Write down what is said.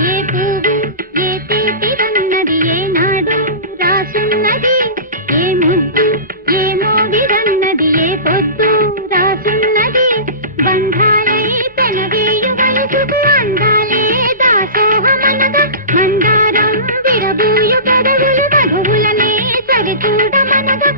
ఏ పువ్వు ఏ తీపిదన్నది ఏనాడు రాసున్నది, ఏ ముద్దు ఏ మోగిదన్నది ఏ పొద్దు రాసున్నది. బంధాలై పెనవేయు వయసుకు అందాలే దాసోహమనగా, మందారం విరబూయు పెదవులు మధువులనే సరిచూడమనగా.